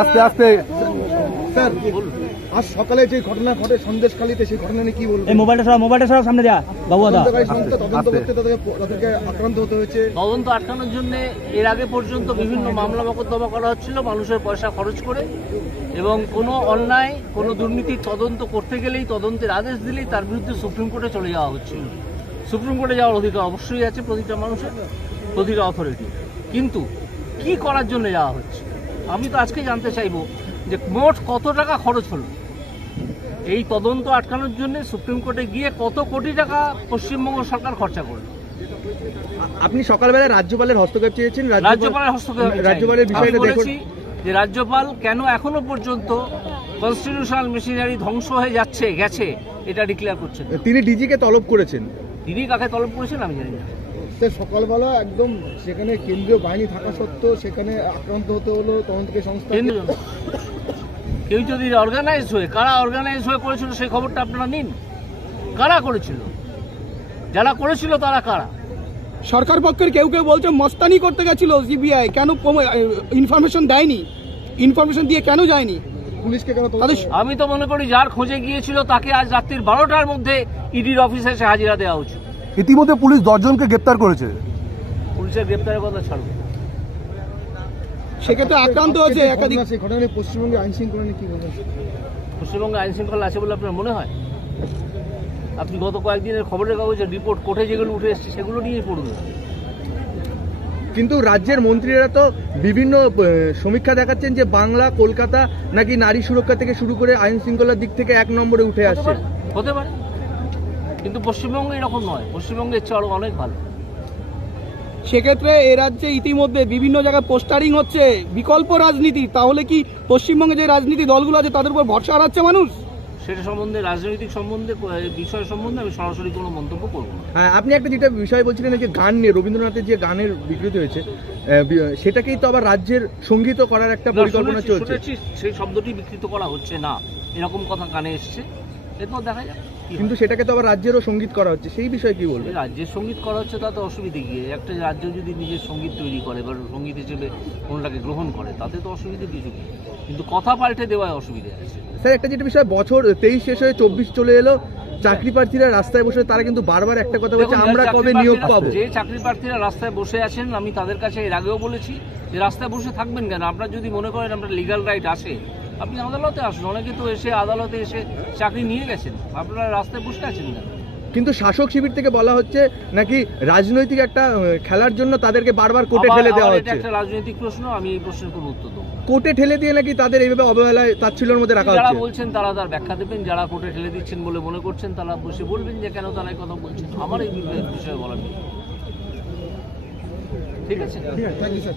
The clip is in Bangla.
আস্তে আস্তে স্যার, আজ সকালে যে ঘটনা ঘটে সন্দেশখালীতে, সেই ঘটনা নিয়ে কি বলবো? এই মোবাইলটা সরাও সামনে যা বাবু দা। তদন্ত করতে তাদেরকে আক্রান্ত হতে হয়েছে। তদন্ত আটকানোর জন্য এর আগে পর্যন্ত বিভিন্ন মামলা মোকদ্দমা করা হচ্ছিল মানুষের পয়সা খরচ করে, এবং কোনো অন্যায় কোনো দুর্নীতির তদন্ত করতে গেলেই, তদন্তের আদেশ দিলেই তার বিরুদ্ধে সুপ্রিম কোর্টে চলে যাওয়া হচ্ছিল। সুপ্রিম কোর্টে যাওয়ার অধিকার অবশ্যই আছে প্রতিটা মানুষের, প্রতিটা অথরিটি। কিন্তু কি করার জন্য যাওয়া হচ্ছে আমি তো আজকে জানতে চাইবো যে মোট কত টাকা খরচ হলো এই তদন্ত আটকানোর জন্য। সুপ্রিম কোর্টে গিয়ে কত কোটি টাকা পশ্চিমবঙ্গ সরকার খরচা করলো। আপনি সকালবেলা রাজ্যপালের হস্তক্ষেপ চেয়েছেন, রাজ্যপালের হস্তক্ষেপ, রাজ্যপালের বিষয়টা দেখুন যে রাজ্যপাল কেন এখনো পর্যন্ত কনস্টিটিউশনাল মেশিনারি ধ্বংস হয়ে গেছে এটা ডিক্লেয়ার করছেন। তিনি ডিজিকে তলব করেছেন। তিনি কাকে তলব করেছেন আমি জানি না। সকালবেলা একদম সেখানে কেন্দ্রীয় বাহিনী থাকা সত্ত্বেও সেখানে আক্রান্ত হতে হলো তদন্তকে সংস্থা। কেউ যদি অর্গানাইজ হয়ে, কারা অর্গানাইজ হয়ে করেছিল সেই খবরটা আপনারা নিন। কারা করেছিল, যারা করেছিল তারা কারা? সরকার পক্ষের কেউ কেউ বলছে মস্তানি করতে গেছিল সিবিআই, কেন ইনফরমেশন দেয়নি, ইনফরমেশন দিয়ে কেন যায়নি পুলিশকে কেন? আমি তো মনে করি যার খোঁজে গিয়েছিল তাকে আজ রাত্রির 12টার মধ্যে ইডির অফিসে এসে হাজিরা দেওয়া উচিত। ইতিমধ্যে পুলিশ 10 জনকে গ্রেপ্তার করেছে। পুলিশের গ্রেপ্তারের কথা ছাড়ুন, সেক্ষেত্রে আক্রান্ত হয়েছে একাধিক। সেই ঘটনা পশ্চিমবঙ্গে আইন শৃঙ্খলা নিয়ে কি বলবেন? পশ্চিমবঙ্গে আইন শৃঙ্খলা আছে বলে আপনার মনে হয়? আপনি গত কয়েকদিনের খবরের কাগজের রিপোর্ট কোর্টে যেগুলো উঠে এসছে সেগুলো নিয়েই পড়ুন। কিন্তু রাজ্যের মন্ত্রীরা তো বিভিন্ন সমীক্ষা দেখাচ্ছেন যে বাংলা, কলকাতা নাকি নারী সুরক্ষা থেকে শুরু করে আইন শৃঙ্খলার দিক থেকে 1 নম্বরে উঠে আসছে। হতে পারে, কিন্তু পশ্চিমবঙ্গে এরকম নয়, পশ্চিমবঙ্গের চেয়ে আরো অনেক ভালো। সেক্ষেত্রে এ রাজ্যে ইতিমধ্যে বিভিন্ন জায়গায় পোস্টারিং হচ্ছে বিকল্প রাজনীতি, তাহলে কি পশ্চিমবঙ্গে যে রাজনীতি দলগুলো আছে তাদের উপর ভরসা হারাচ্ছে মানুষ? সেটা সম্বন্ধে, রাজনৈতিক সম্বন্ধে, বিষয় সম্বন্ধে আমি সরাসরি কোনো মন্তব্য করবো না। হ্যাঁ, আপনি একটা যেটা বিষয় বলছিলেন যে গান নিয়ে, রবীন্দ্রনাথের যে গানের বিকৃতি হয়েছে, সেটাকেই তো আবার রাজ্যের সঙ্গীত করার একটা পরিকল্পনা চলছে। সেই শব্দটি বিকৃত করা হচ্ছে না, এরকম কথা কানে এসছে, এরপর দেখা যাক। কিন্তু সেটাকে তো আবার রাজ্যেরও সঙ্গীত করা হচ্ছে, সেই বিষয়ে কি বলবেন? রাজ্যের সঙ্গীত করা হচ্ছে তাতে অসুবিধে গিয়ে, একটা রাজ্য যদি নিজের সঙ্গীত তৈরি করে বা সঙ্গীত হিসেবে কোনটাকে গ্রহণ করে তাতে তো অসুবিধে কিছু নেই, কিন্তু কথা পাল্টে দেওয়ায় অসুবিধে আছে। স্যার, একটা যেটা বিষয়, বছর 23 শেষ হয়ে 24 চলে এলো, চাকরি প্রার্থীরা রাস্তায় বসে তারা কিন্তু বারবার একটা কথা বলছে, আমরা কবে নিয়োগ পাবো। যে চাকরি প্রার্থীরা রাস্তায় বসে আছেন আমি তাদের কাছে এর আগেও বলেছি যে রাস্তায় বসে থাকবেন কেন? আপনার যদি মনে করেন আপনার লিগ্যাল রাইট আসে, আপনি আদালতে আসুন। অনেকে তো এসে আদালতে এসে চাকরি নিয়ে গেছেন, আপনারা রাস্তায় বসে আছেন কেন? কিন্তু শাসক শিবির থেকে বলা হচ্ছে নাকি রাজনৈতিক একটা খেলার জন্য তাদেরকে বারবার কোর্টে ঠেলে দেওয়া হচ্ছে। এটা একটা রাজনৈতিক প্রশ্ন, আমি এই প্রশ্নের কোনো উত্তর দেবো। কোর্টে ঠেলে দিয়ে নাকি তাদের এইভাবে অবহেলায় তাচ্ছিল্যের মধ্যে রাখা হচ্ছে। যারা বলছেন তারা তার ব্যাখ্যা দেবেন, যারা কোর্টে ঠেলে দিচ্ছেন বলে মনে করছেন তারা বসে বলবেন যে কেন তারা এই কথা বলছেন। আমার এই বিষয়ে বলার নেই। ঠিক আছে, থ্যাংক ইউ স্যার।